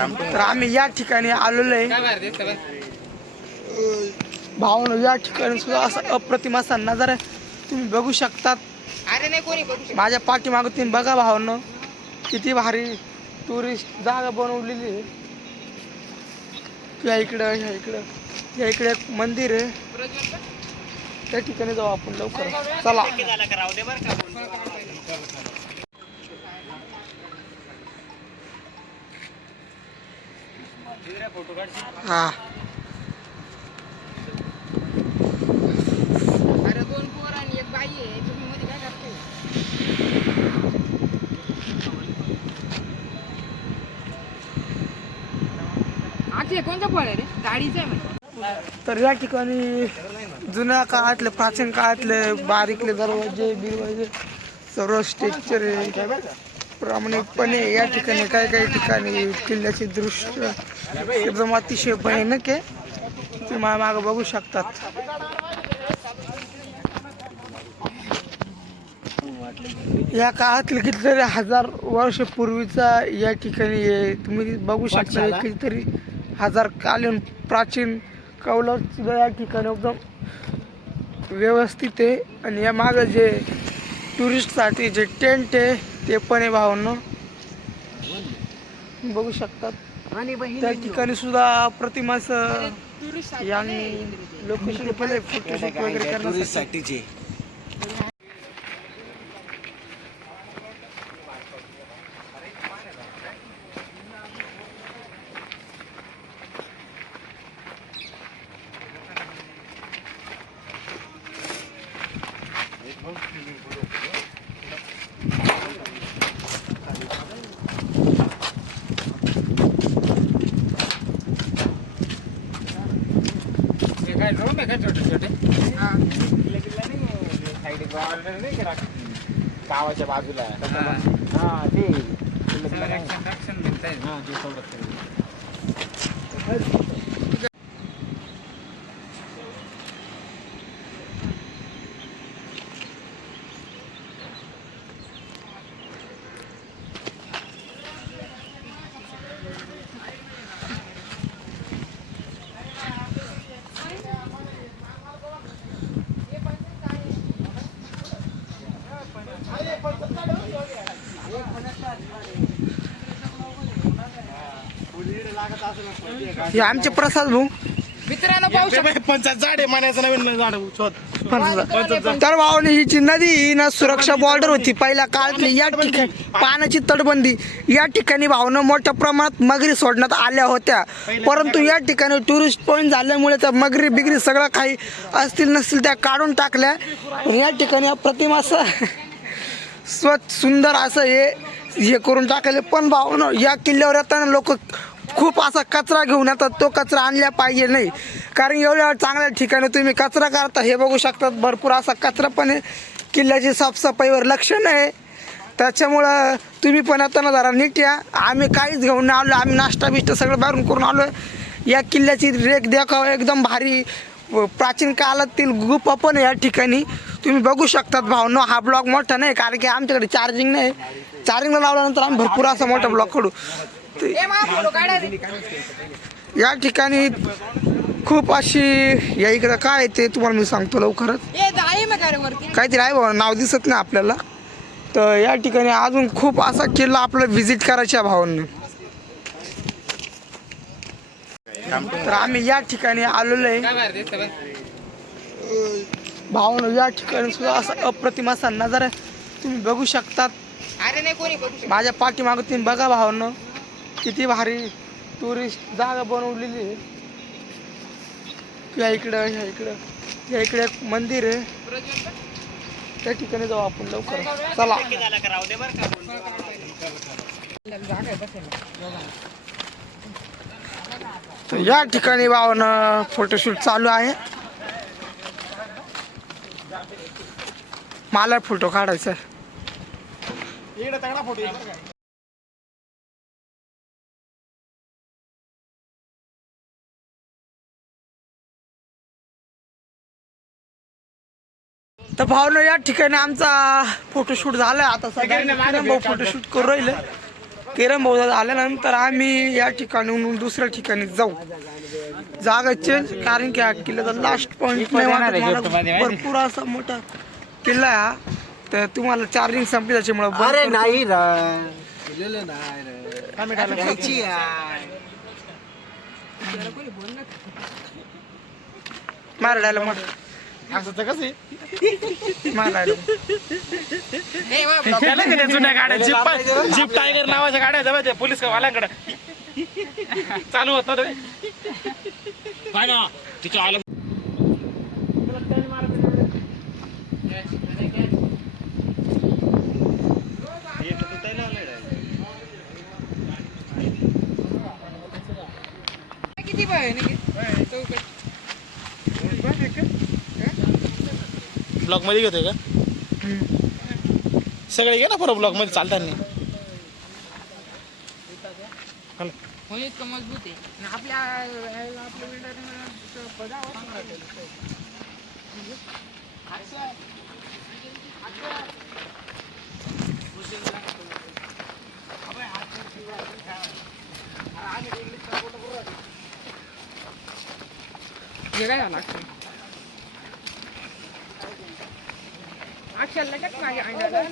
तर आम्ही या ठिकाणी आलेलो आहे भावनो। या ठिकाणी सुद्धा असा अप्रतिम असा नजारा तुम्ही बघू शकतात। माझ्या पाठीमागे तुम्ही बघा भावनो, किती भारी टुरिस्ट जागा बनवलेली आहे। या इकडं या इकडे एक मंदिर आहे, त्या ठिकाणी जाऊ आपण लवकर, चला। हा अरे दोन पोर आणि एक बाई आहे, तुम्ही मध्ये काय करते? आखे कोणतं फळ आहे रे? गाडीचं आहे म्हणजे। तर या ठिकाणी जुन्या काळातले प्राचीन काळातले बारीकले दरवाजे बिरवाजे सर्व स्ट्रक्चर आहे प्रामाणिकपणे। या ठिकाणी काही ठिकाणी किल्ल्याचे दृश्य एकदम अतिशय भयानक आहे, तुम्ही मागे बघू शकतात। या काळातील कितीतरी हजार वर्षपूर्वीचा या ठिकाणी तुम्ही बघू शकता, कितीतरी हजार कालीन प्राचीन कौलार सुद्धा या ठिकाणी एकदम व्यवस्थित आहे। आणि या मागे जे टुरिस्टसाठी जे टेंट आहे ते पण आहे भावांनो, बघू शकतात। त्या ठिकाणी सुद्धा अप्रतिम असं यांनी लोकेशन केले फोटोशूट वगैरे करण्यासाठी। गावाच्या बाजूला हा ते हे आमचे प्रसाद भाऊ मित्रांनो पाहू शकता, पंचायत झाड आहे, म्हणायचं नवीन झाड शोध। तर भावाने ही जी नदी ही ना सुरक्षा बॉर्डर होती पहिल्या काळातली। या ठिकाणी पाण्याची तटबंदी, या ठिकाणी भावना मोठ्या प्रमाणात मगरी सोडण्यात आल्या होत्या, परंतु या ठिकाणी टुरिस्ट पॉईंट झाल्यामुळे त्या मगरी बिगरी सगळं काही असतील नसतील त्या काढून टाकल्या। या ठिकाणी अप्रतिम असं स्वच्छ सुंदर असं हे करून टाकले। पण भावना या किल्ल्यावर येताना लोक खूप असा कचरा घेऊन येतात, तो कचरा आणला पाहिजे नाही, कारण एवढ्या चांगल्या ठिकाणी तुम्ही कचरा करता हे बघू शकतात। भरपूर असा कचरा पण आहे, किल्ल्याची साफसफाईवर लक्ष नाही, त्याच्यामुळं तुम्ही पण येताना जरा नीट या। आम्ही काहीच घेऊन नाही आलो, आम्ही नाश्ता बिष्टा सगळं बाहेरून करून आलो। या किल्ल्याची रेख देखाव एकदम भारी प्राचीन काळातील गुफा पण या ठिकाणी तुम्ही बघू शकतात भावनो। हा ब्लॉग मोठा नाही कारण की आमच्याकडे चार्जिंग नाही, चार्जिंगला लावल्यानंतर आम्ही भरपूर असा मोठा ब्लॉग काढू। या ठिकाणी खूप अशी या इकडं काय ते तुम्हाला मी सांगतो लवकरच, काहीतरी आहे भाऊ नाव दिसत नाही आपल्याला। तर या ठिकाणी अजून खूप असा किल्ला आपल्याला व्हिजिट करायच्या भावांनी। तर आम्ही या ठिकाणी आलेलो आहे भावांनो। या ठिकाणी सुद्धा असा अप्रतिम असा नजारा तुम्ही बघू शकतात। माझ्या पाठीमागे तुम्ही बघा भावांनो, किती भारी टुरिस्ट जागा बनवलेली आहे। या इकडं या इकडे एक मंदिर आहे, त्या ठिकाणी जाऊ आपण लवकर, चला। तर या ठिकाणी भावानं फोटोशूट चालू आहे, मला फोटो काढायचा आहे। तर भावना या ठिकाणी आमचा फोटोशूट झालाय, आता सगळ्यांना भाऊ फोटोशूट करू राहिले। किरण भाऊ आल्यानंतर आम्ही या ठिकाणून दुसऱ्या ठिकाणी जाऊ जागा चेंज, कारण की हा किल्ल्याचा लास्ट पॉईंट नाही वाटत मला. भरपूर असा मोठा किल्ला आहे हा. तर तुम्हाला चार्जिंग संपली त्याच्यामुळे अरे बंद नाही करतो. मारा डायलॉग असं तर कसं आहे? मारा डायलॉग. त्याला का त्या जुन्या गाड्या जीप टायगर नावाच्या गाड्या आहेत बघ, त्या पोलीस वाल्यांकडे चालू होत नव्हतं तिच्या आलं. किती पाय आहे ना चौकट? ब्लॉक मध्ये घेतोय का सगळे घे ना परत ब्लॉक मध्ये चालताना. म्हणजे इतकं मजबूत आहे आणि आपल्या हे काय झालं अक्षर लगेच माझ्या अंड्याला